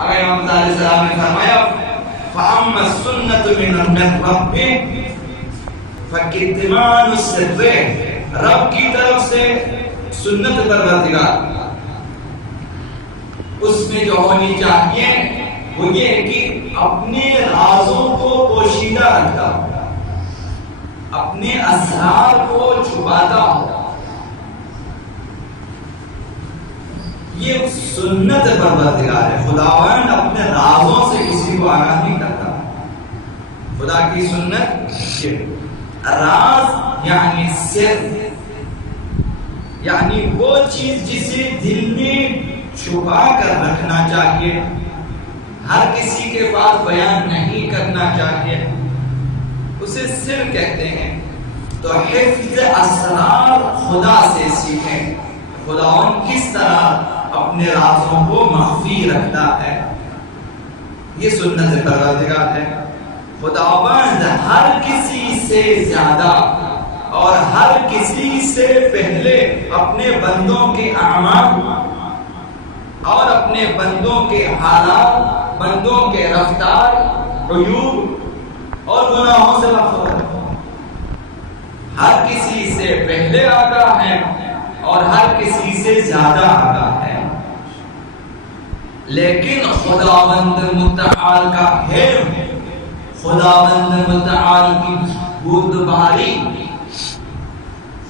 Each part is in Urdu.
اگر امام علیہ السلام نے فرمایا فَأَمَّا السُّنَّةُ مِنَ الرَّبِّ فَكِتْمَانُ السِّرِّ، رب کی طرف سے سنت پروردگار اس میں جو ہونی چاہیے وہ یہ ہے کہ اپنے رازوں کو پوشیدہ رکھتا ہو، اپنے اسرار کو چھپاتا ہو. یہ سنت پروردگار ہے. خداوند اپنے رازوں سے کسی کو آگاہ نہیں کرتا. خدا کی سنت راز یعنی سر، یعنی وہ چیز جسے دل میں چھپا کر رکھنا چاہیے، ہر کسی کے پاس بیان نہیں کرنا چاہیے، اسے سر کہتے ہیں. تو حفظ اسرار خدا سے سیکھیں. خداوند کس طرح اپنے رازوں کو مخفی رکھتا ہے، یہ سنت پروردگار ہے. خداوند ہر کسی سے زیادہ اور ہر کسی سے پہلے اپنے بندوں کے اعمال اور اپنے بندوں کے حالات، بندوں کے رفتار، عیوب اور گناہوں سے باخبر ہے. ہر کسی سے پہلے آگاہ ہے اور ہر کسی سے زیادہ آگاہ ہے. لیکن خداوند متعال کا علم، خداوند متعال کی بردباری،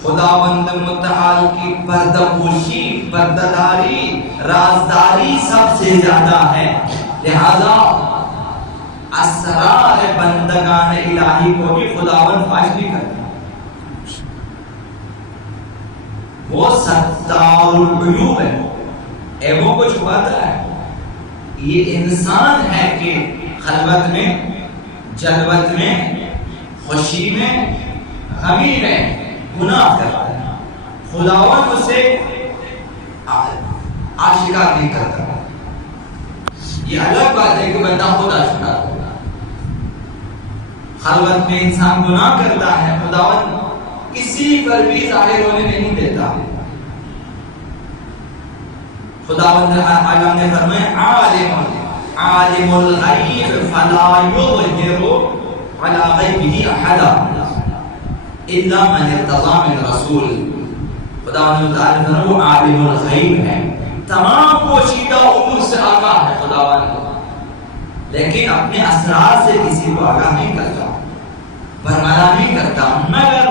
خداوند متعال کی پردہ پوشی، پردہ-داری، رازداری سب سے زیادہ ہے. لہذا اسرار بندگان الہی کو بھی خداوند فاش نہیں کرتا. وہ ستار العیوب ہے، عیبوں کو چھپاتا ہے. یہ انسان ہے کہ خلوت میں، جلوت میں، خوشی میں، غمی میں گناہ کرتا ہے. خداوند اسے آشکار نہیں کرتا. یہ الگ بات ہے کہ بندہ خود آشکار ہوگا. خلوت میں انسان گناہ کرتا ہے، خداوند کسی پر بھی ظاہر ہونے نہیں دیتا. خداوند عالم نے فرمایا عالم الغیب فلا یظہر علی غیبہ احدا الا من ارتضی من رسول. خداوند تعالی فرمایا وہ عالم الغیب ہے، تمام پوشیدہ امور سے آگاہ ہے خداوند، لیکن اپنے اسرار سے کسی کو آگاہ نہیں کرتا، برملا نہیں کرتا، مگر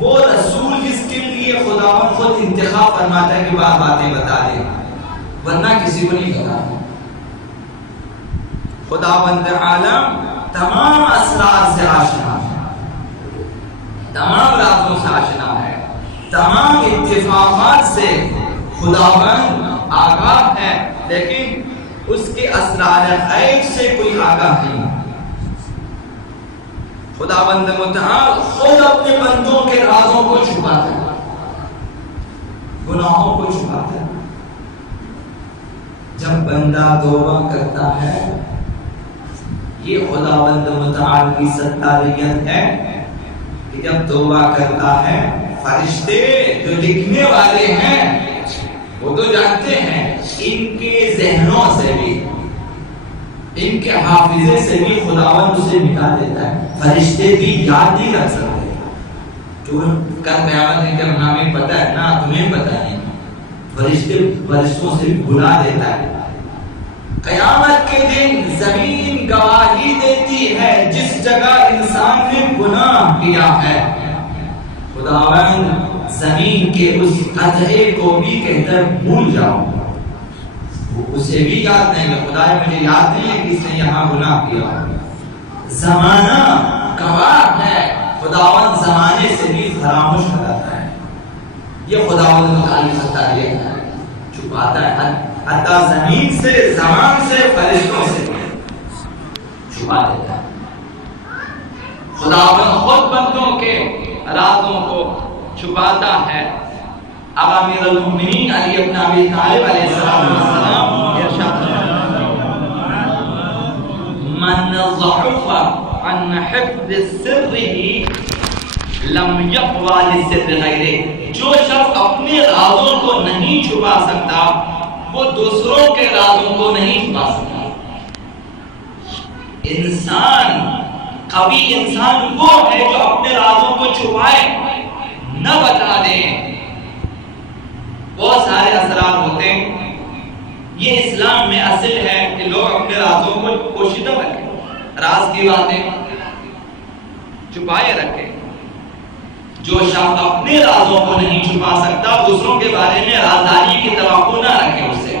وہ رسول جس کے لیے خداوند خود انتخاب فرماتا ہے کہ باتیں بتا دے، ورنہ کسی کو نہیں بتاتا. خداوند عالم تمام اسرار سے آشنا ہے، تمام رازوں سے آشنا ہے، تمام اتفاقات سے خداوند آگاہ ہے، لیکن اس کے اسرار غیب سے کوئی آگاہ نہیں. خداوند متعال خود اپنے بندوں کے رازوں کو چھپاتا ہے، گناہوں کو چھپاتا ہے. جب بندہ توبہ کرتا ہے، یہ خداوند متعال کی ستاریت ہے کہ جب توبہ کرتا ہے، فرشتے جو لکھنے والے ہیں وہ تو جانتے ہیں، ان کے ذہنوں سے بھی، ان کے حافظے سے بھی خداوند اسے مٹا دیتا ہے. فرشتے بھی یاد نہیں رکھ سکتے. جو کل قیامت میں جب ہمیں پتہ ہے نا، تمہیں پتہ ہے، فرشتوں سے بھی بھلا دیتا ہے. قیامت کے دن زمین گواہی دیتی ہے جس جگہ انسان نے گناہ کیا ہے. خداوند زمین کے اس قطعے کو بھی کہتا ہے بھول جاؤ. اسے بھی یاد نہیں ہے، خدا مجھے یاد نہیں ہے کہ اس نے یہاں گناہ کیا. زمانہ گواہ ہے، خداوند زمانے سے بھی فراموش کراتا ہے. یہ خداوند متعال ستاریت ہے، چھپاتا ہے، حتیٰ زمین سے، زمان سے، فرشتوں سے چھپا دیتا ہے. خداوند خود بندوں کے رازوں کو چھپاتا ہے. اب امیر المؤمنین علی ابن ابی طالب علیہ السلام ارشاد من ضعف عن حفظ سره لم يقوى لسر غیره. جو شخص اپنے رازوں کو نہیں چھپا سکتا وہ دوسروں کے رازوں کو نہیں چھپا سکتا۔ انسان قوی انسان وہ ہے جو اپنے رازوں کو چھپائے، نہ بتا دے۔ بہت سارے اسرار ہوتے ہیں، یہ اسلام میں اصل ہے کہ لوگ اپنے رازوں کو پوشیدہ رکھیں، راز کی باتیں چھپائے رکھیں۔ جو شخص اپنے رازوں کو نہیں چھپا سکتا، دوسروں کے بارے میں رازداری کی توقع نہ رکھے اس سے۔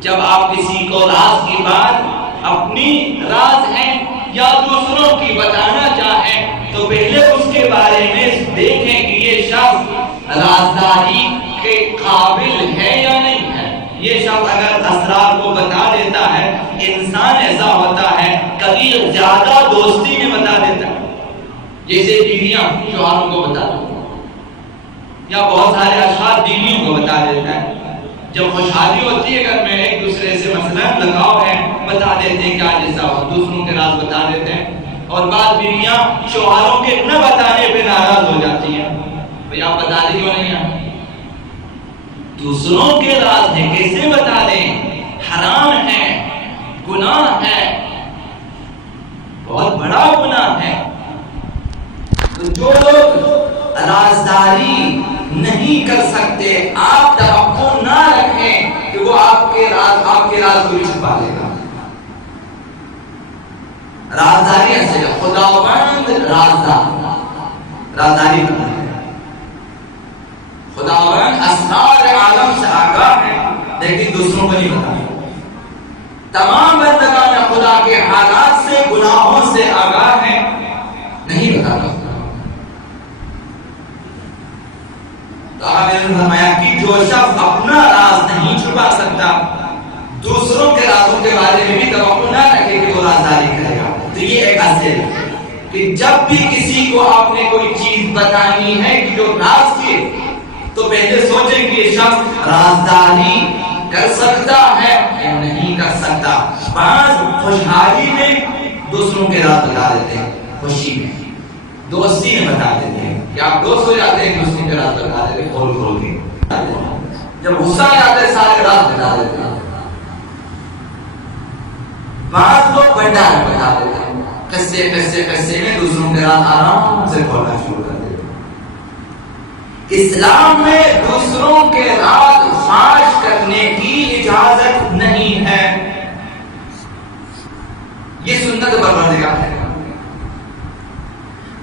جب آپ کسی کو راز کی بات اپنی راز ہے یا دوسروں کی بتانا چاہیں تو پہلے اس کے بارے میں دیکھیں کہ یہ شخص رازداری کے قابل ہے یا نہیں ہے۔ یہ شخص اگر اسرار کو بتا دیتا ہے، انسان ایسا ہوتا ہے کبھی زیادہ دوستی میں بتا دیتا ہے، جیسے بیویاں شوہروں کو بتا دیتا ہے، یا بہت سارے اشخاص بیویوں کو بتا دیتا ہے۔ جب خوشحالی ہوتی ہے گھر میں، ایک دوسرے سے مثلا لگاؤ ہے، بتا دیتے ہیں کیا جیسا ہو، دوسروں کے راز بتا دیتے ہیں۔ اور بعض بیویاں شوہروں کے نہ بتانے پہ ناراض ہو جاتی ہیں، بھئی آپ بتا دیں کیوں نہیں ہیں؟ دوسروں کے راز ہیں، کیسے بتا دیں؟ حرام ہے، گناہ ہے، بہت بڑا گناہ ہے۔ تو جو لوگ رازداری نہیں کر سکتے، آپ توقع نہ رکھیں کہ وہ آپ کے راز کو چھپا لے گا۔ رازداری ایسے ہے، خداوند رازداری کرتا ہے۔ خداوند اسرار عالم سے آگاہ ہے، لیکن دوسروں کو نہیں بتاتا۔ تمام بندگان خدا کے حالات سے، گناہوں سے آگاہ ہے، نہیں بتاتا۔ تو آپ نے فرمایا کہ جو شخص اپنا راز نہیں چھپا سکتا، دوسروں کے رازوں کے بارے میں بھی توقع نہ رکھے کہ وہ رازداری کرے گا۔ تو یہ ایک اصل ہے کہ جب بھی کسی کو آپ نے کوئی چیز بتانی ہے کہ جو راز کی، تو پہلے سوچیں کہ یہ شخص رازداری کر سکتا ہے یا نہیں کر سکتا۔ بعض خوشحالی میں دوسروں کے راز بتا دیتے ہیں، خوشی میں، دوستی میں بتا دیتے ہیں کہ آپ دوست ہو جاتے ہیں، دوستی کے راز بتا دیتے ہیں، کھول کے۔ جب غصہ آ جاتا ہے سارے راز بتا دیتے ہیں۔ بعض لوگ بڑا بتا دیتے ہیں، قصے میں دوسروں کے راز آرام سے کھولنا شروع کر دیتے ہیں۔ اسلام میں دوسروں کے راز فاش کرنے کی اجازت نہیں ہے، یہ سنت پروردگار ہے۔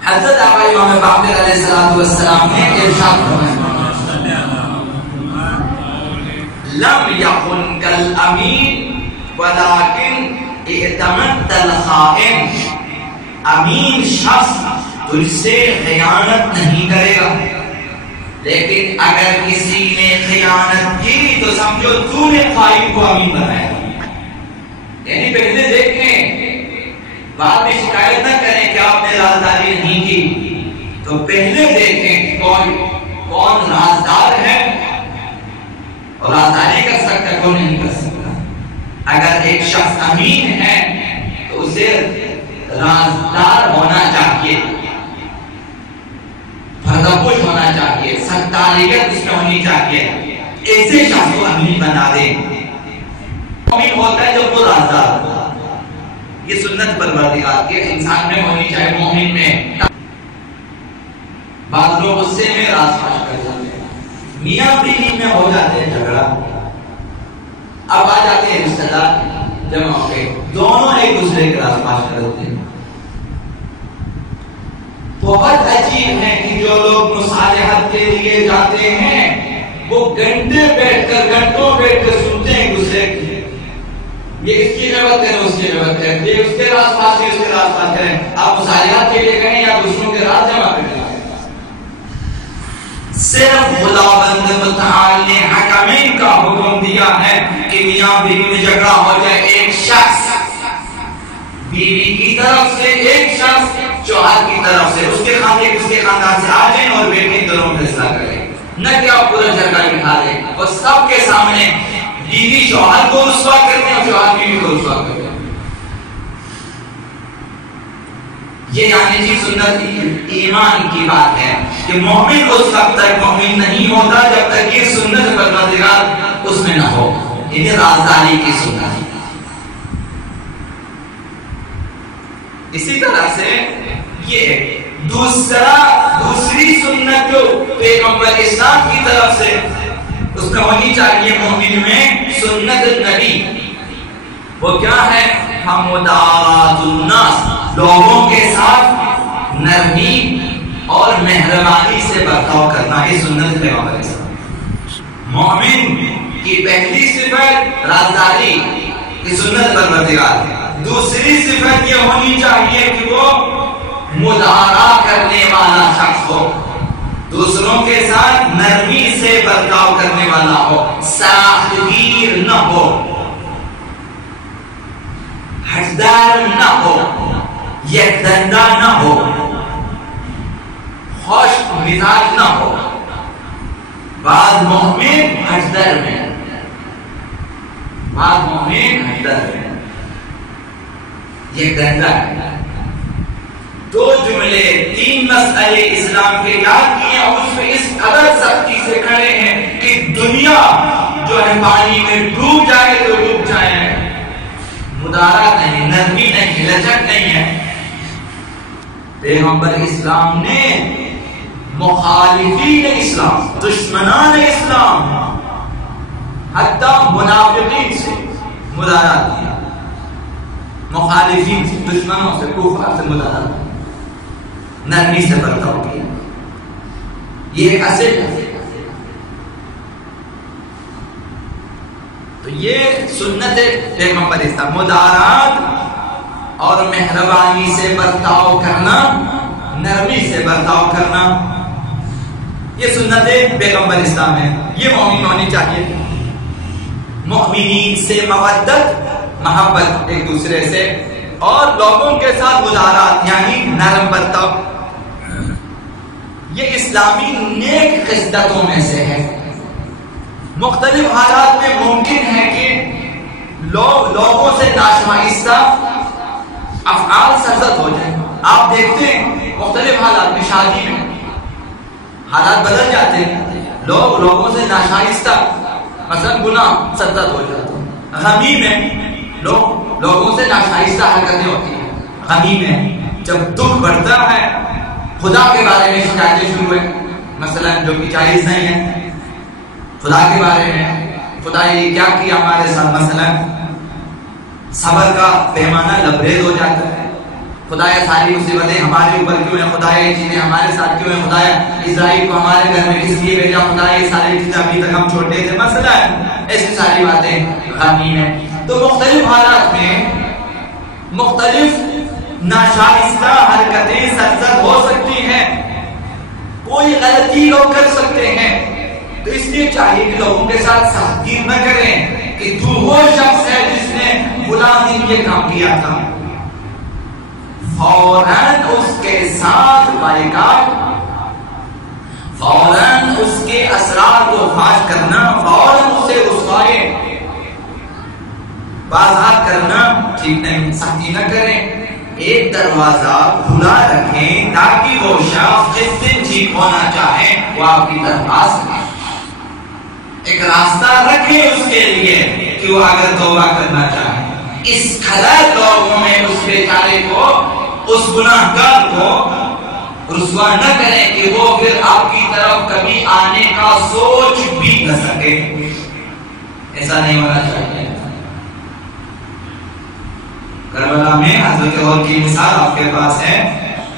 حضرت آقا امام باقر علیہ السلام نے ارشاد فرمایا، لم یکن کالامین ولکن اعتمدت الخائن۔ امین شخص تجھ سے خیانت نہیں کرے گا، لیکن اگر کسی نے خیانت کی تو سمجھو تو نے خائن کو امین بنایا۔ یعنی پہلے دیکھیں، بعد میں شکایت نہ کریں کہ آپ نے رازداری نہیں کی، تو پہلے دیکھیں کون رازدار ہے اور رازداری کر سکتا ہے، کون نہیں کر سکتا۔ اگر ایک شخص امین ہے تو اسے رازدار ہونا چاہیے، پردہ پوش ہونا چاہیے، ستاریت اس میں ہونی چاہیے، ایسے شخص کو امین بنا دیں۔ امین ہوتا ہے جب وہ رازدار ہوتا ہے، یہ سنت پروردگار کی انسان میں ہونی چاہیے، مومن میں۔ بعض لوگ غصے میں راز فاش کر جاتے ہیں، میاں بیوی میں ہو جاتے ہیں جھگڑا، اب آ جاتے ہیں رشتہ دار جمع ہو گئے، دونوں ایک دوسرے کے راز فاش کر دیتے ہیں۔ بہت عجیب ہے کہ جو لوگ مصالحت کے لیے جاتے ہیں وہ گھنٹوں بیٹھ کر سنتے ہیں ایک دوسرے کی، یہ اس کی غیبت کریں، اس کی غیبت کریں، یہ اس کے راز فاش کریں، اس کے راز فاش کریں۔ آپ مصالحت کے لیے کہیں یا دوسروں کے راز جمع کریں؟ صرف خداوند متعال نے حکمین کا حکم دیا ہے کہ میاں بیوی میں جھگڑا ہو جائے، ایک شخص بیوی کی طرف سے، ایک شخص شوہر کی طرف سے، اس کے خاندان سے آ جائیں اور بیٹے دونوں فیصلہ کریں، نہ کہ آپ پورا جھگڑا بٹھا دیں اور سب کے سامنے بیوی شوہر کو رسوا کرتے ہیں اور شوہر بیوی کو رسوا کرتے ہیں۔ یہ جاننے کی سنت ایمان کی بات ہے کہ مومن اس وقت تک مومن نہیں ہوتا جب تک یہ سنت پروردگار اس میں نہ ہو، یعنی رازداری کی سنت۔ اسی طرح سے یہ دوسری سنت جو پیغمبر اسلام کی طرف سے اس کا ہونی چاہیے مومن میں، سنت النبی، وہ کیا ہے؟ مدارات الناس، لوگوں کے ساتھ نرمی اور مہربانی سے برتاؤ کرنا، یہ سنت پیغمبر اسلام۔ مومن کی پہلی صفت رازداری کی سنت پروردگار ہے، دوسری صفت یہ ہونی چاہیے کہ وہ مدارا کرنے والا شخص ہو، دوسروں کے ساتھ نرمی سے برتاؤ کرنے والا ہو، ساختگیر نہ ہو، حسدار نہ ہو، یکدندہ نہ ہو، خوش مزاج نہ ہو۔ بعض مومن حسدر میں، بعض مومن حسدر میں، یکدندہ ہے۔ دو جملے، تین مسئلے اسلام کے یاد کیے اور اس میں اس قدر سختی سے کھڑے ہیں کہ دنیا جو ہے پانی میں ڈوب جائے تو ڈوب جائے، مدارات نہیں، نرمی نہیں، لچک نہیں ہے۔ پیغمبر اسلام نے مخالفین اسلام، دشمنان اسلام، حتی منافقین سے مدارات کیا، مخالفین سے، دشمنوں سے، کفار سے مدارات کیا، نرمی سے برتاؤ کیا۔ یہ اصل ہے۔ تو یہ سنت پیغمبر اسلام، مدارات اور مہربانی سے برتاؤ کرنا، نرمی سے برتاؤ کرنا، یہ سنت پیغمبر اسلام ہے۔ یہ مومن ہونی چاہیے۔ مومنین سے مودت، محبت ایک دوسرے سے، اور لوگوں کے ساتھ مدارات یعنی نرم برتاؤ، یہ اسلامی نیک خصلتوں میں سے ہے۔ مختلف حالات میں ممکن ہے کہ لوگوں سے ناشائستہ افعال سرزد ہو جائیں۔ آپ دیکھتے ہیں مختلف حالات میں، شادی میں حالات بدل جاتے ہیں، لوگوں سے ناشائستہ مثلا گناہ سرزد ہو جاتے ہیں۔ غمی میں لوگوں سے ناشائستہ حرکتیں ہوتی ہیں۔ غمی میں جب دکھ بڑھتا ہے، خدا کے بارے میں شکایتیں شروع ہوئیں، مثلا جو کہ جائز نہیں ہے، خدا کے بارے میں، خدا یہ کیا کیا ہمارے ساتھ، مثلا صبر کا پیمانہ لبریز ہو جاتا ہے، خدا یہ ساری مصیبتیں ہمارے اوپر کیوں ہیں، خدا یہ چیزیں ہمارے ساتھ کیوں ہیں، خدا اسرائیل کو ہمارے گھر میں کس لیے بھیجا، خدا یہ ساری چیزیں ابھی تک ہم چھوٹے تھے، مثلا ایسی ساری باتیں غمی میں۔ تو مختلف حالات میں مختلف ناشائستہ حرکتیں سرزد ہو سکتی ہیں، کوئی غلطی لوگ کر سکتے ہیں، تو اس لیے چاہیے کہ لوگوں کے ساتھ سختی نہ کریں کہ تو وہ شخص ہے جس نے فلاں دن یہ کام کیا تھا، فوراً اس کے ساتھ بائیکاٹ، فوراً اس کے اثرات کو فاش کرنا، فوراً اسے رسوائے بازار کرنا ٹھیک نہیں۔ سختی نہ کریں، ایک دروازہ کھلا رکھیں تاکہ وہ شخص جس دن ٹھیک ہونا چاہے وہ آپ کی طرف آ سکے، ایک راستہ رکھیں اس کے لیے کہ وہ اگر توبہ کرنا چاہے۔ اس قدر لوگوں میں اس بیچارے کو، اس گناہگار کو رسوا نہ کریں کہ وہ پھر آپ کی طرف کبھی آنے کا سوچ بھی نہ سکے، ایسا نہیں ہونا چاہیے۔ کربلا میں حضرت اور کی مثال آپ کے پاس ہے،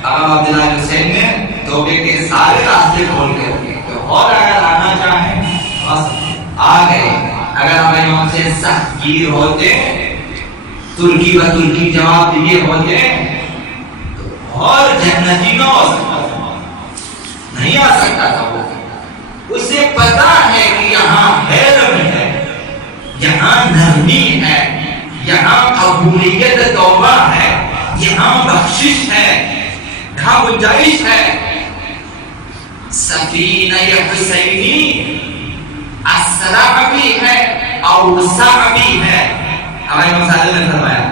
امام عبداللہ حسین نے توبے کے سارے راستے کھول کے رکھے، اور اگر آنا چاہیں آ گئے۔ اگر ہمیں ہم سے سخت گیر ہوتے، ترکی و ترکی جواب دیے ہوتے تو اور جنتی نہ ہو سکتا، نہیں آ سکتا تھا وہ۔ اسے پتا ہے کہ یہاں حلم ہے، یہاں نرمی ہے، یہاں قبولیت توبہ ہے، یہاں بخشش ہے، یہاں گنجائش ہے۔ سفینہ حسینی اسرع بھی ہے، اوسع بھی ہے۔ ہمارے مسائل نے فرمایا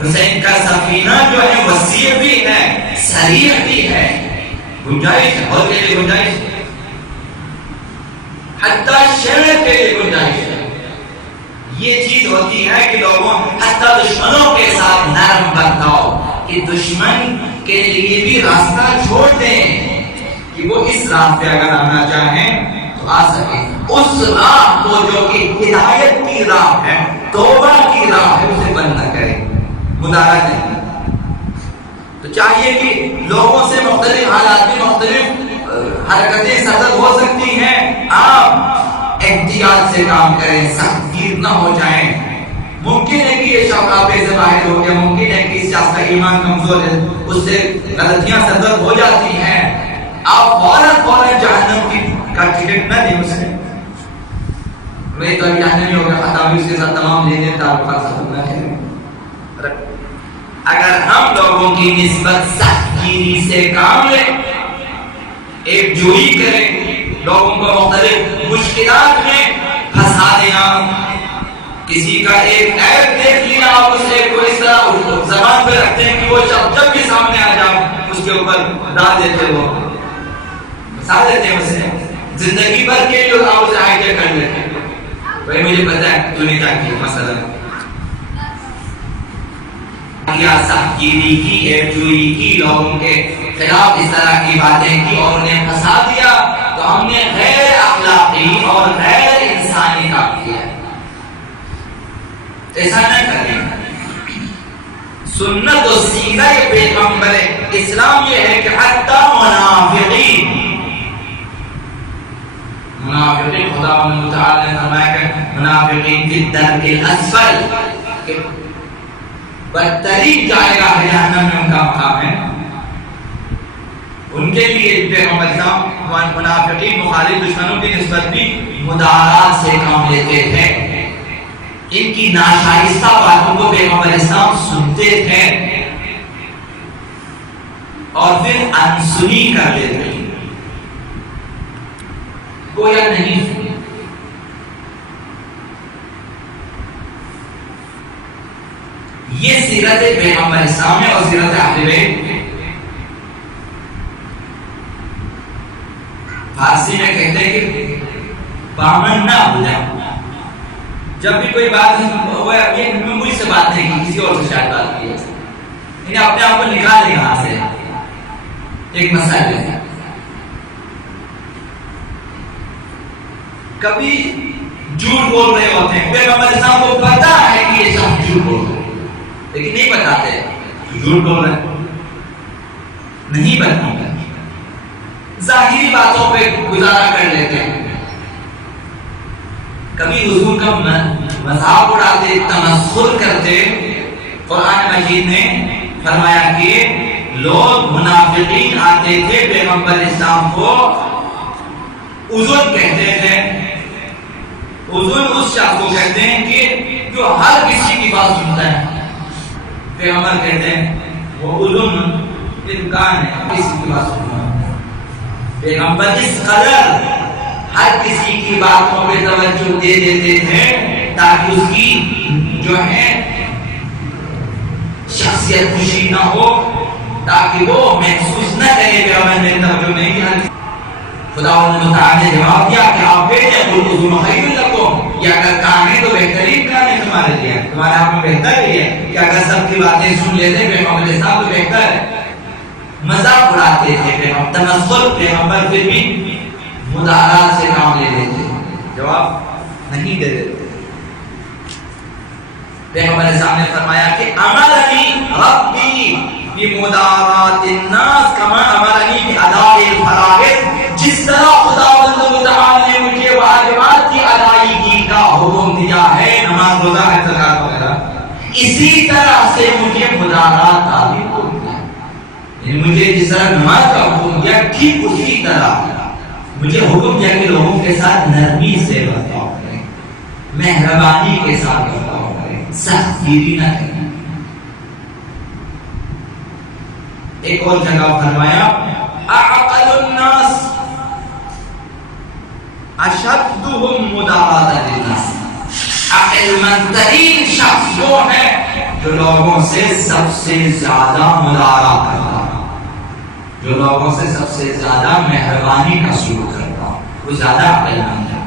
حسین کا سفینہ جو ہے وسیع بھی ہے، سریع بھی ہے، گنجائش ہے، بہت زیادہ گنجائش ہے۔ حتیٰ شرک کے لیے گنجائش ہے۔ یہ چیز ہوتی ہے کہ لوگوں حتیٰ دشمنوں کے ساتھ نرم برتاؤ، کہ دشمن کے لیے بھی راستہ چھوڑ دیں کہ وہ اس راہ پہ اگر آنا چاہیں تو آ سکے۔ اس راہ کو جو کہ ہدایت کی راہ ہے، توبہ کی راہ ہے، اسے بند نہ کریں، مدارا نہیں۔ تو چاہیے کہ لوگوں سے مختلف حالات میں مختلف حرکتیں صدر ہو سکتی ہیں، آپ احتیاط سے کام کریں، سخت گیر نہ ہو جائیں۔ ممکن ہے کہ یہ شوق آپ سے باہر ہو گیا، ممکن ہے کہ اس شخص کا ایمان کمزور ہے، اس سے غلطیاں صدر ہو جاتی ہیں، آپ فوراً جہنم کی کا ٹکٹ نہ دیں اسے، میں تو جہنمی ہو گیا، خطا بھی اس کے ساتھ تمام لے دیں تعلقات ختم نہ کریں۔ اگر ہم لوگوں کی نسبت سخت گیری سے کام لیں، ایک جوئی کریں، لوگوں کو مختلف مشکلات میں پھنسا دینا، کسی کا ایک عیب دیکھ لینا، آپ اسے کوئی اس طرح زبان پہ رکھتے ہیں کہ وہ جب بھی سامنے آ جاؤ اس کے اوپر ڈال دیتے ہو، پھنسا دیتے ہیں اسے، زندگی بھر کے جو آپ اسے ہائیڈ کر لیتے ہیں۔ بھائی مجھے پتا ہے دنیا کی مسئلہ سخت گیری کی، ایک جوئی کی، لوگوں کے خلاف اس طرح کی باتیں کی اور انہیں پھنسا دیا، تو ہم نے غیر اخلاقی اور غیر انسانی کام کیا ہے، ایسا نہ کریں۔ سنت و سیرہ پیغمبر اسلام یہ ہے کہ حتی منافقین خدا تعالی نے فرمایا کہ منافقین فی الدرک الاسفل، کہ بدترین جائے گا جہنم میں ان کا مقام ہے۔ ان کے لیے پیغمبر اسلام منافقین مخالف دشمنوں کی نسبت بھی مدارات سے کام لیتے تھے، ان کی ناشائستہ باتوں کو پیغمبر اسلام سنتے تھے اور پھر انسنی کر دیتے تھے، گویا نہیں سنی۔ یہ سیرت پیغمبر اسلام ہے اور سیرت اہل بیت۔ فارسی میں کہتے ہیں کہ بامن نہ ہو جائے، جب بھی کوئی بات یہ مجھ سے بات نہیں کی، کسی اور سے شاید بات کی ہے، انہیں اپنے آپ کو نکال لے یہاں سے، ایک مسئلہ ہے۔ کبھی جھوٹ بول رہے ہوتے ہیں، پیغمبر اسلام کو پتا ہے کہ یہ سب جھوٹ بول رہے ہیں لیکن نہیں بتاتے، جھوٹ بول رہے نہیں بتاتے، ظاہری باتوں پہ گزارا کر لیتے ہیں۔ کبھی حضور کا مذاق اڑاتے، تمسخر کرتے۔ قرآن مجید نے فرمایا کہ لوگ منافقین آتے تھے پیغمبر اسلام کو اذن کہتے تھے۔ اذن اس شخص کو کہتے ہیں کہ جو ہر کسی کی بات سنتا ہے، پیغمبر کہتے ہیں وہ اذن امکان ہے کسی کی بات سننا۔ پیغمبر اس قدر ہر کسی کی باتوں پہ توجہ دے دیتے تھے تاکہ اس کی جو ہے شخصیت خوشی نہ ہو، تاکہ وہ محسوس نہ کرے کہ میں نے توجہ نہیں دیا۔ خدا تعالی نے جواب دیا کہ آپ بیٹے اذن خیر لکم، یہ اگر کام ہے تو بہترین کام ہے تمہارے لیے، تمہارے آپ میں بہتر ہی ہے کہ اگر سب کی باتیں سن لیتے پیغمبر صاحب تو بہتر ہے۔ مذاق اڑاتے تھے پیغمبر، تمسخر، پیغمبر پھر بھی مدارات سے کام لے لیتے، جواب نہیں دے دیتے۔ پیغمبر صاحب نے فرمایا کہ امرنی ربی بمدارات الناس کما امرنی باداء الفرائض، جس طرح خداوند متعال نے مجھے واجبات کی ادائیگی کا حکم دیا ہے، نماز روزہ زکات وغیرہ، اسی طرح سے مجھے مدارات کا بھی حکم دیا، یعنی مجھے جس طرح نماز کا حکم دیا ٹھیک اسی طرح مجھے حکم دیا کہ لوگوں کے ساتھ نرمی سے برتاؤ کریں، مہربانی کے ساتھ برتاؤ کریں، سخت گیری نہ کریں۔ ایک اور جگہ فرمایا اعقل الناس اشدهم مدارات للناس، عقل مند ترین شخص وہ ہے جو لوگوں سے سب سے زیادہ مدارات کرتا ہے، جو لوگوں سے سب سے زیادہ مہربانی کا سلوک کرتا ہے، وہ زیادہ عقل مند ہے۔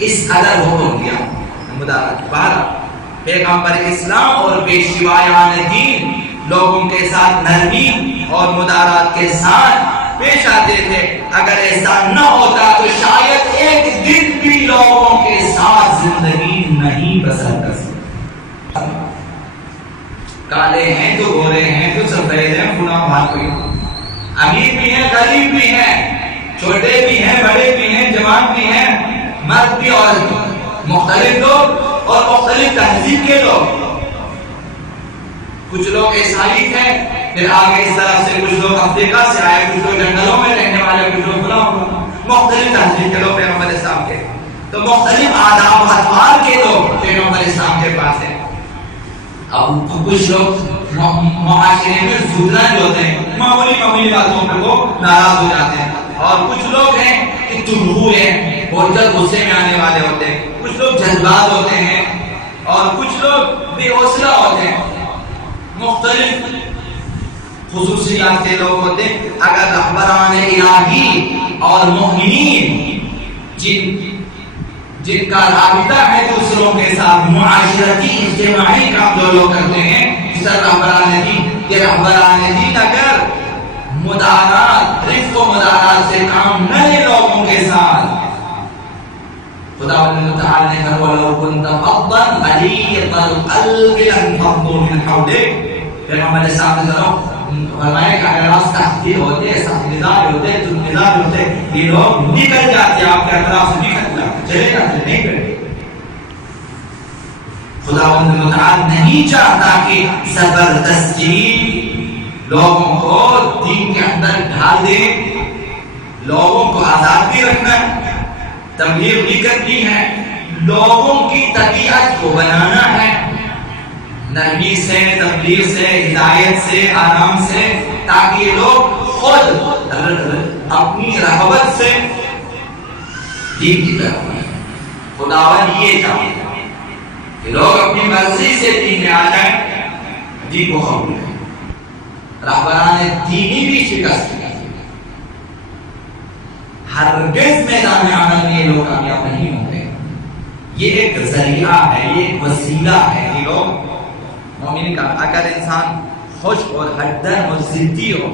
اس قدر حکم دیا مدارات پارا پیغمبر اسلام اور پیشوایان دین لوگوں کے ساتھ نرمی اور مدارات کے ساتھ پیش آتے تھے. اگر ایسا نہ ہوتا تو شاید ایک دن بھی لوگوں کے ساتھ زندگی نہیں بسر کر سکتے. کالے ہیں تو گورے ہیں تو سفید ہیں فلاں بھاگ کوئی امیر بھی ہیں غریب بھی ہیں چھوٹے بھی ہیں بڑے بھی ہیں جوان بھی ہیں مرد بھی عورت بھی مختلف لوگ اور مختلف تہذیب کے لوگ. کچھ لوگ عیسائی تھے پھر آگے اس طرف سے کچھ لوگ افریقہ سے آئے کچھ لوگ جنگلوں میں رہنے والے کچھ لوگ مختلف تہذیب کے لوگ پیغمبر اسلام کے تو مختلف آداب و اطوار کے لوگ پیغمبر اسلام کے پاس ہیں. اب کچھ لوگ معاشرے میں زدنا جو ہوتے ہیں معمولی باتوں پہ وہ ناراض ہو جاتے ہیں اور کچھ لوگ ہیں کہ تلہو ہیں بہت جلد غصے میں آنے والے ہوتے ہیں. کچھ لوگ جذبات ہوتے ہیں اور کچھ لوگ بے حوصلہ ہوتے ہیں. مختلف خصوصیات کے لوگ ہوتے ہیں. اگر رہبران الہی اور مومنین جن کا رابطہ ہے دوسروں کے ساتھ معاشرتی اجتماعی کام جو لوگ کرتے ہیں جس طرح رہبران دین یہ رہبران دین اگر مدارات رفق و مدارات سے کام نہ لے لوگوں کے ساتھ خداوند تعالی نے فرمایا ولو كنت فظا غليظ القلب لانفضوا من حولك. پیغمبر نے فرمایا کہ اگر آپ سختی ہوتے سخت مزاج ہوتے تو مزاج ہوتے یہ لوگ نکل جاتے آپ کے اطراف سے نکل جاتے چلے جاتے نہیں کرتے. خداوند متعال نہیں چاہتا کہ زبردستی لوگوں کو دین کے اندر ڈال دے. لوگوں کو آزاد بھی رکھنا تبلیغ بھی کرنی ہے لوگوں کی طبیعت کو بنانا ہے نرمی سے تبلیغ سے ہدایت سے آرام سے تاکہ یہ لوگ خود اپنی رغبت سے دین کی طرف خداوند یہ چاہتا ہے کہ لوگ اپنی مرضی سے دین میں آ جائیں دین کو قبول کریں. رہبران دینی بھی شکست ہرگز میدان عمل میں یہ لوگ کامیاب نہیں ہوں گے. یہ ایک ذریعہ ہے یہ ایک وسیلہ ہے. یہ لوگ مومن کا اگر انسان خوش اور ہٹدر اور ضدی ہو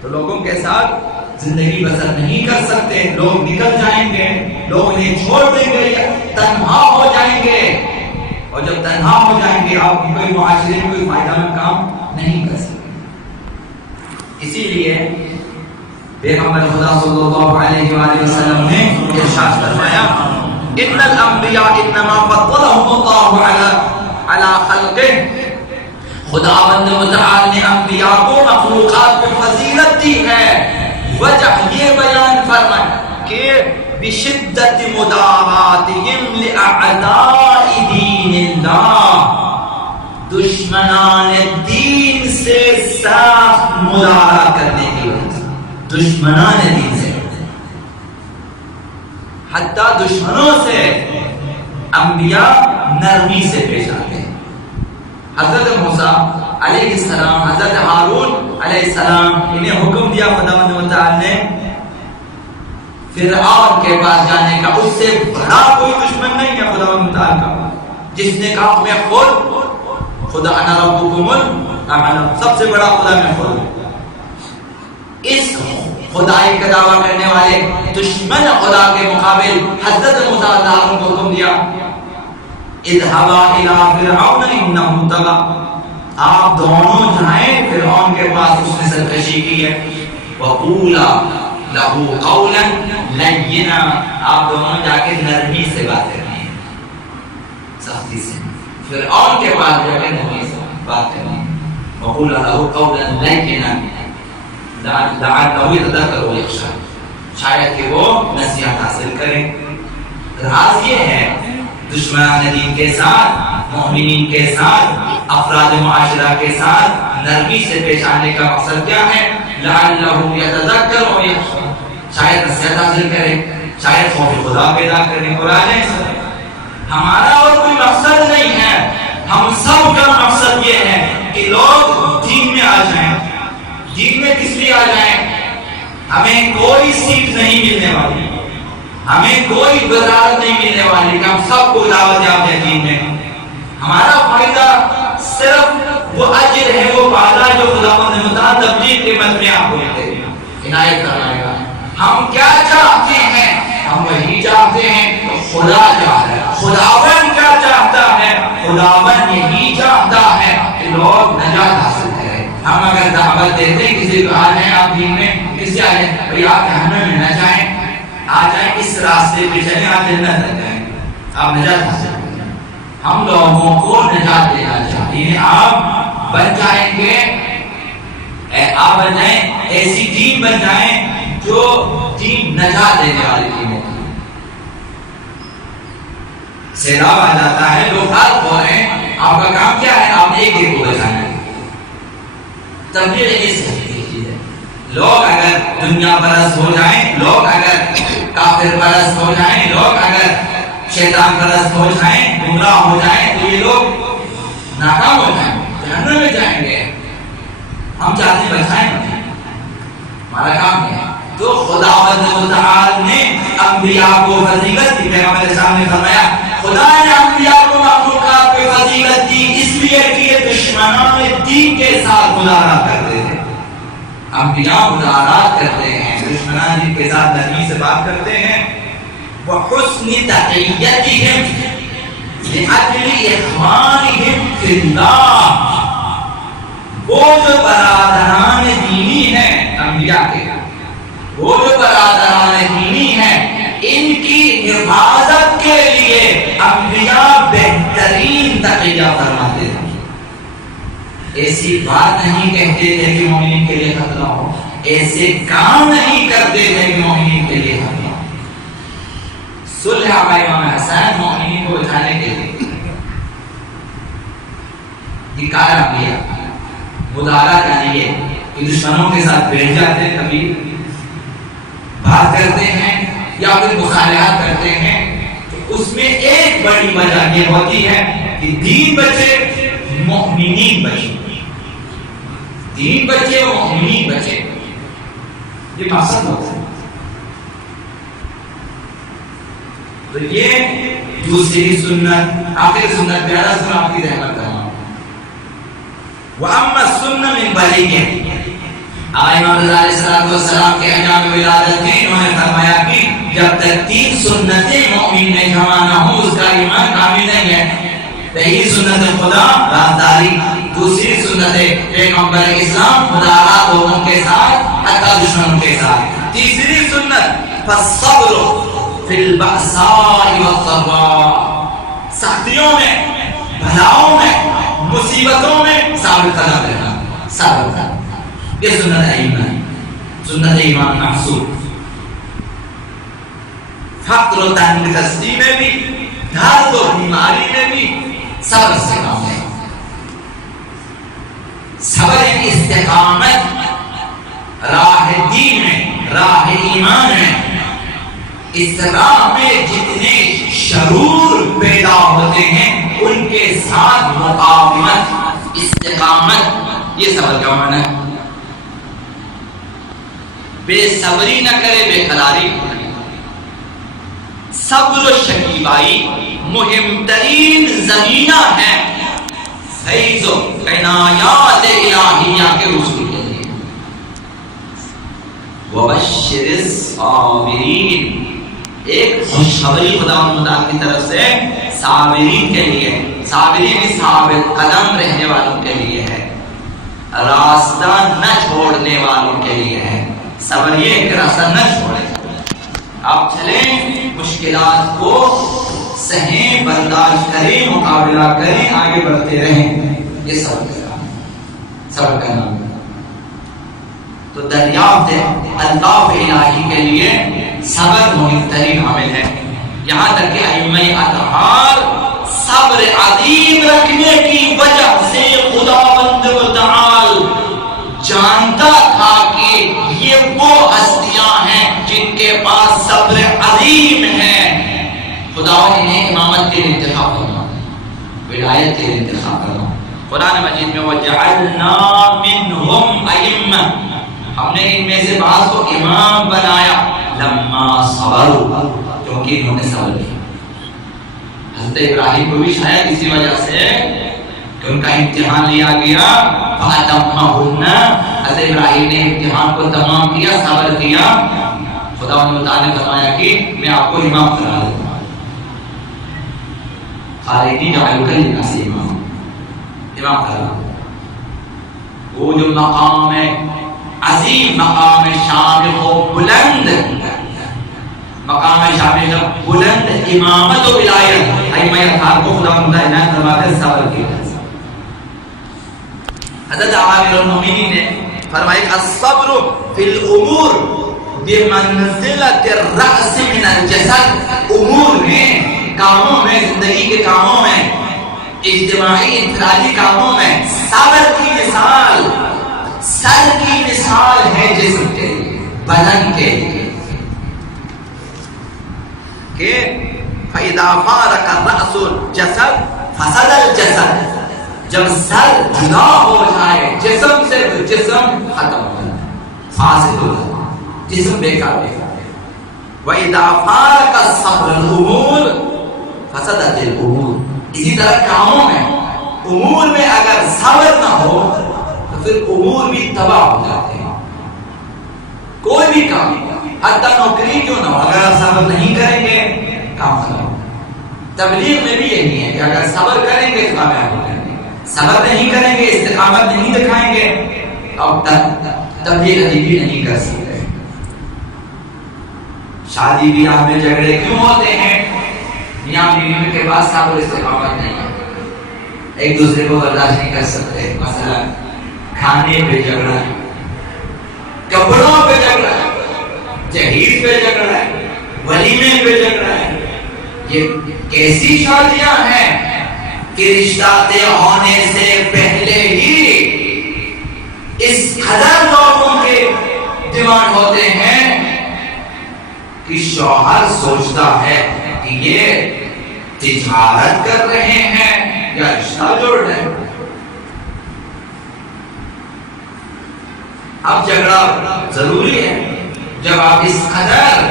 تو لوگوں کے ساتھ زندگی بسر نہیں کر سکتے. لوگ نکل جائیں گے لوگ انہیں چھوڑ دیں گے تنہا ہو جائیں گے اور جب تنہا ہو جائیں گے آپ کی کوئی معاشرے میں کوئی فائدہ مند کام نہیں کر سکتے. اسی لیے پیغمبر خدا صلی اللہ علیہ وآلہ وسلم نے ارشاد فرمایا ان الانبیاء انما فضلهم اللہ علی خلقہ. خداوند متعال نے انبیاء کو مخلوقات پہ فضیلت دی ہے. وجہ یہ بیان فرمایا کہ بشدت مداراتهم لاعداء دین اللہ دشمنان دین سے سخت مدارات کرنے کی وجہ سے دشمنان دین سے حتی دشمنوں سے انبیاء نرمی سے پیش آتے ہیں. حضرت موسیٰ علیہ السلام حضرت ہارون علیہ السلام انہیں حکم دیا خداوند تعالی نے فرعون کے پاس جانے کا. اس سے بڑا کوئی دشمن نہیں ہے خداوند تعالی کا جس نے کہا میں خود خدا انا ربکم الاعلی سب سے بڑا خدا میں خود. اس خدائی کا دعویٰ کرنے والے دشمن خدا کے مقابل حضرت موسیٰ اللہ کو حکم دیا اذهبا الى فرعون انه طغى. آپ دونوں جائیں فرعون کے پاس اس نے سرکشی کی ہے. وقولا له قولا لینا. آپ دونوں جا کے نرمی سے بات کرنی ہے سختی سے. فرعون کے پاس جا کے نرمی سے بات کرنی ہے. وقولا له قولا لینا لعلہ یتذکر ویخشی. شاید کہ وہ نصیحت حاصل کریں. راز یہ ہے دشمنان دین کے ساتھ مومنین کے ساتھ افراد معاشرہ کے ساتھ نرمی سے پیش آنے کا مقصد کیا ہے؟ لعلہ یتذکر ویخشی. شاید نصیحت حاصل کریں شاید خوف خدا پیدا کریں. قرآن ہمارا اور کوئی مقصد نہیں ہے. ہم سب کا مقصد یہ ہے کہ لوگ دین میں آ جائیں. دین میں کس لیے آ جائیں؟ ہمیں کوئی سیٹ نہیں ملنے والی. ہمیں کوئی وزارت نہیں ملنے والی کہ ہم سب کو دعوت یافتہ دین میں. ہمارا فائدہ صرف وہ اجر ہے، وہ فائدہ جو خداوند متعال تبلیغ کے مد میں آپ کو عنایت فرمائے گا. ہم کیا چاہتے ہیں؟ ہم وہی چاہتے ہیں تو خدا چاہتا ہے. خداوند کیا چاہتا ہے؟ خداوند یہی چاہتا ہے کہ لوگ نجات حاصل کریں. ہم اگر دعوت دیتے ہیں کسی کو آ جائیں آپ دین میں، کسی آ جائیں بھائی آپ جہنم میں نہ جائیں، آ جائیں اس راستے پہ چلیں، آپ جنت تک جائیں، آپ نجات حاصل کریں. ہم لوگوں کو نجات دینا چاہتے ہیں. آپ بن جائیں گے، آپ بن جائیں ایسی ٹیم بن جائیں جو ٹیم نجات دینے والی ٹیم ہوتی ہے. سیلاب آ جاتا ہے، لوگ غرق ہو رہے ہیں، آپ کا کام کیا ہے؟ آپ نے ایک کو بچانا ہے. تبلیغ اس چیز ہے. لوگ اگر دنیا پرست ہو جائیں، لوگ اگر کافر پرست ہو جائیں، لوگ اگر شیطان پرست ہو جائیں، گمراہ ہو جائیں تو یہ لوگ ناکام ہو جائیں، جہنم میں جائیں گے. ہم چاہتے ہیں بچائیں، ہمارا کام ہے. تو خداوند متعال نے انبیاء کو فضیلت دی. پیغمبر اسلام نے فرمایا خدا نے انبیاء کو مخلوقات پہ فضیلت دی اس لیے کہ یہ دشمنان دین کے ساتھ مدارات کرتے تھے. انبیاء مدارات کرتے ہیں، دشمنان دین کے ساتھ نرمی سے بات کرتے ہیں. وحسن تحیتہم لأجل اخوانہم فی اللہ. وہ جو برادران دینی ہیں انبیاء کے، وہ جو برادران دینی ہیں، ان کی حفاظت کے لیے انبیاء بہترین تقیہ فرماتے تھے. ایسی بات نہیں کہتے تھے کہ مومنین کے لیے خطرہ ہو، ایسے کام نہیں کرتے تھے کہ مومنین کے لیے خطرہ ہو. صلح ہمارے امام حسین مومنین کو بچانے کے لیے نکالا انبیاء. مدارات یعنی یہ کہ دشمنوں کے ساتھ بیٹھ جاتے ہیں، کبھی بات کرتے ہیں یا پھر مخالفت کرتے ہیں، تو اس میں ایک بڑی وجہ یہ ہوتی ہے کہ دین بچے، مومنین بچے. دین بچے، مومنین بچے، یہ مقصد ہوتا ہے. تو یہ دوسری سنت، آخر سنت پیارا سن آپ کی رحمت کرنا. وَأَمَّا السُّنَّةُ مِنْ بَلِيِّهِ. امام رضا علیہ السلام کے ایام ولادت میں انہوں نے فرمایا کہ جب تک 3 سنتیں مومن میں جمع نہ ہوں اس کا ایمان کامل نہیں ہے. پہلی سنت خدا رازداری، دوسری سنت پیغمبر اسلام مدارات لوگوں کے ساتھ حتی دشمنوں کے ساتھ، تیسری سنت فالصبر فی البأساء والضراء. سختیوں میں، بلاؤں میں، مصیبتوں میں صبر قدم رہنا، صبر کرنا. یہ سنت ایمان، سنت ایمان محسوب. فقر و تنگ دستی میں بھی، درد و بیماری میں بھی صبر سے کام ہے. صبر ایک استقامت راہ دین میں، راہ ایمان میں. اسلام میں جتنے شرور پیدا ہوتے ہیں ان کے ساتھ مقاومت، استقامت، یہ صبر کا معنی ہے. بے صبری نہ کرے، بے قراری. صبر و شکیبائی مہم ترین زمینہ ہے فیض و عنایات الہیہ کے حصول کے لیے. وبشر الصابرین، ایک خوشخبری خدا متعال کی طرف سے صابرین کے لیے. صابرین بھی ثابت قدم رہنے والوں کے لیے ہے، راستہ نہ چھوڑنے والوں کے لیے ہے. صبر یہ کہ راستہ نہ چھوڑیں، آپ چلیں، مشکلات کو سہیں، برداشت کریں، مقابلہ کریں، آگے بڑھتے رہیں. یہ صبر کا نام ہے، صبر کا نام ہے. تو دریافت الطاف الہی کے لیے صبر مہم ترین عامل ہے. یہاں تک کہ ائمہ اطہار صبر عظیم رکھنے کی وجہ سے خداوند متعال جانتا تھا کہ یہ وہ ہستیاں ہیں جن کے پاس صبر عظیم ہے. خداوند نے امامت کے انتخاب کرنا، ولایت کے انتخاب کرنا. قرآن مجید میں وَجَعَلْنَا مِنْهُمْ أَئِمَّةً، ہم نے ان میں سے بعض کو امام بنایا. لما صبروا، کیونکہ انہوں نے صبر کیا. حضرت ابراہیم کو بھی شاید اسی وجہ سے کہ ان کا امتحان لیا گیا. حضرت ابراہیم نے امتحان کو تمام کیا, صبر کیا. خدا نے فرمایا کہ میں آپ کو امام کرا دیتا ہوں. خالدی جعلک للناس امام کرا. وہ جو مقام ہے عظیم, مقام شامخ و بلند, مقام شامخ بلند امامت و ولایت, ائمہ اطہار کو خدا عنایت فرماتے ہیں صبر کی. حضرت عامر المومنین نے فرمایا کہ الصبر فی الامور بمنزلۃ الرأس من الجسد. امور میں, کاموں میں, زندگی کے کاموں میں, اجتماعی انفرادی کاموں میں صبر کی مثال سر کی مثال ہے جسم کے, بدن کے. کہ فَإِذَا فَارَقَ الرَّأْسُ الْجَسَدَ فَسَدَ الْجَسَدَ. جب سر جدا ہو جائے جسم سے تو جسم ختم ہو جائے, فاسد ہو جائے, جسم بیکار ہو جائے. وَإِذَا فَارَقَ الصَّبْرُ الْأُمُورَ فَسَدَتِ الْأُمُورُ. اسی طرح کاموں میں, امور میں اگر صبر نہ ہو تو پھر امور بھی تباہ ہو جاتے ہیں. کوئی بھی کام, حتی نوکری کیوں نہ ہو, اگر آپ صبر نہیں کریں گے کام خراب. تبلیغ میں بھی یہی ہے کہ اگر صبر کریں گے تو کامیاب ہو جائیں گے, صبر نہیں کریں گے, استقامت نہیں دکھائیں گے, اب تک تبلیغ بھی نہیں کر سکتے. شادی بیاہ میں جھگڑے کیوں ہوتے ہیں؟ میاں بیوی کے پاس صبر استقامت نہیں ہے, ایک دوسرے کو برداشت نہیں کر سکتے. مثلا کھانے پہ جھگڑا ہے, کپڑوں پہ جھگڑا ہے, جہیز پہ جھگڑا ہے, ولیمے پہ جھگڑا ہے. یہ کیسی شادیاں ہیں کہ رشتہ طے ہونے سے پہلے ہی اس قدر لوگوں کے ڈیمانڈ ہوتے ہیں کہ شوہر سوچتا ہے کہ یہ تجارت کر رہے ہیں یا رشتہ جوڑ رہے ہیں. اب جھگڑا ضروری ہے جب آپ اس قدر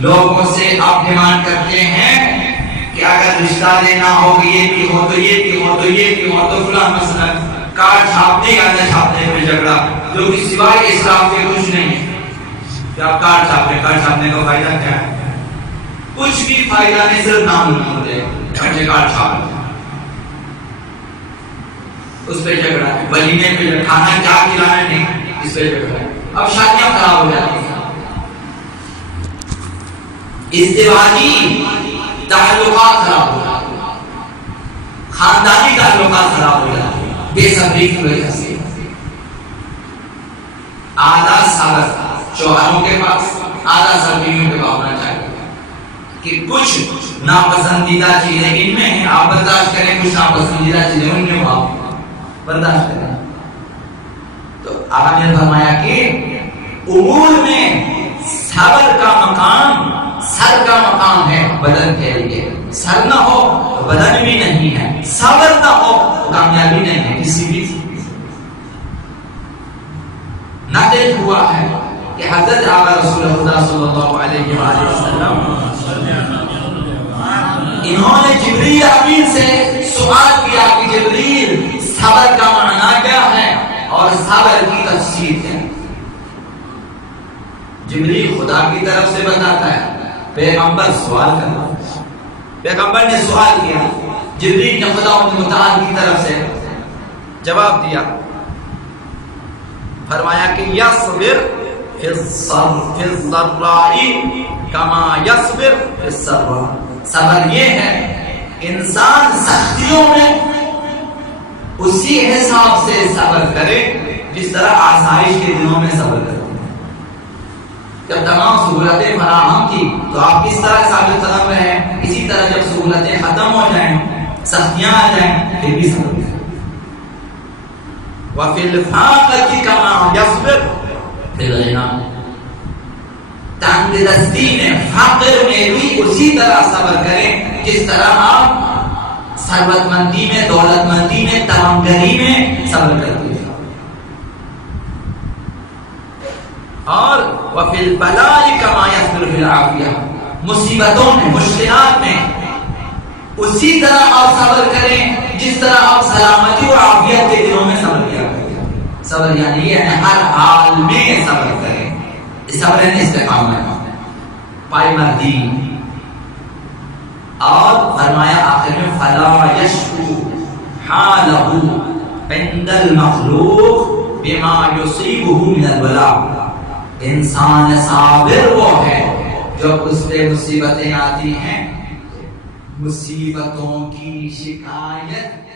لوگوں سے آپ ڈیمانڈ کرتے ہیں کہ اگر رشتہ لینا ہو کہ یہ بھی ہو تو یہ بھی ہو تو یہ بھی ہو تو فلاں. مثلا کارڈ چھاپنے یا نہ چھاپنے پہ جھگڑا, جو کہ سوائے اسراف کے کچھ نہیں ہے. آپ کارڈ چھاپنے کا فائدہ کیا ہے؟ کچھ بھی فائدہ نہیں, صرف نام ہوتے ہیں. کارڈ چھاپ اس پہ جھگڑا ہے, ولیمے پہ کھانا کیا کھلانا نہیں اس پہ جھگڑا ہے. اب شادیاں خراب ہو جاتی ہیں, ازدواجی تعلقات خراب ہو جاتے ہیں, خاندانی تعلقات خراب ہو جاتے ہیں بے صبری کی وجہ سے. آدھا صبر شوہروں کے پاس, آدھا صبر بیویوں کے پاس ہونا چاہیے کہ کچھ ناپسندیدہ چیزیں ان میں ہیں, آپ برداشت کریں, کچھ ناپسندیدہ چیزیں ان میں آپ برداشت کریں. تو آپ نے فرمایا کہ امور میں صبر کا مقام سر کا مقام ہے بدن کے لیے. سر نہ ہو تو بدن بھی نہیں ہے, صبر نہ ہو تو کامیابی نہیں ہے کسی بھی. نقل ہوا ہے کہ حضرت اعلی رسول خدا صلی اللہ علیہ وآلہ وسلم انہوں نے جبریل امین سے سوال کیا کہ جبریل صبر کا معنی کیا ہے اور صبر کی تفسیر کیا ہے. جبریل خدا کی طرف سے بتاتا ہے, پیغمبر سوال کرنا, پیغمبر نے سوال کیا, جبریل نے خدا متعال کی طرف سے جواب دیا. فرمایا کہ یصبر فی الضراء کما یصبر فی السراء. صبر یہ ہے انسان سختیوں میں اسی حساب سے صبر کرے جس طرح آسائش کے دنوں میں صبر کرے. جب تمام سہولتیں فراہم تھی تو آپ کس طرح ثابت قدم رہے, اسی طرح جب سہولتیں ختم ہو جائیں, سختیاں آ جائیں, پھر بھی صبر کریں. وَفِي الْفَاقَةِ كَمَا يَصْبِرُ فِي الْغِنَى. تنگ دستی میں, فقر میں بھی اسی طرح صبر کریں جس طرح آپ ثروت مندی میں, دولت مندی میں, تمامگری میں صبر کرتے ہیں. اور وَفِي الْبَلَاءِ كَمَا يَصْبِرُ فِي الْعَافِيَةِ. مصیبتوں میں، مشکلات میں اسی طرح آپ صبر کریں جس طرح آپ سلامتی اور عافیت کے دنوں میں صبر کیا کریں. صبر یعنی یہ ہے ہر حال میں صبر کریں. صبر ہے استقامت، پائمردی. اور فرمایا آخر میں فلا یشکو حالہ عند المخلوق بما یصیبہ من البلاء. انسان صابر وہ ہے جب اس پہ مصیبتیں آتی ہیں، مصیبتوں کی شکایت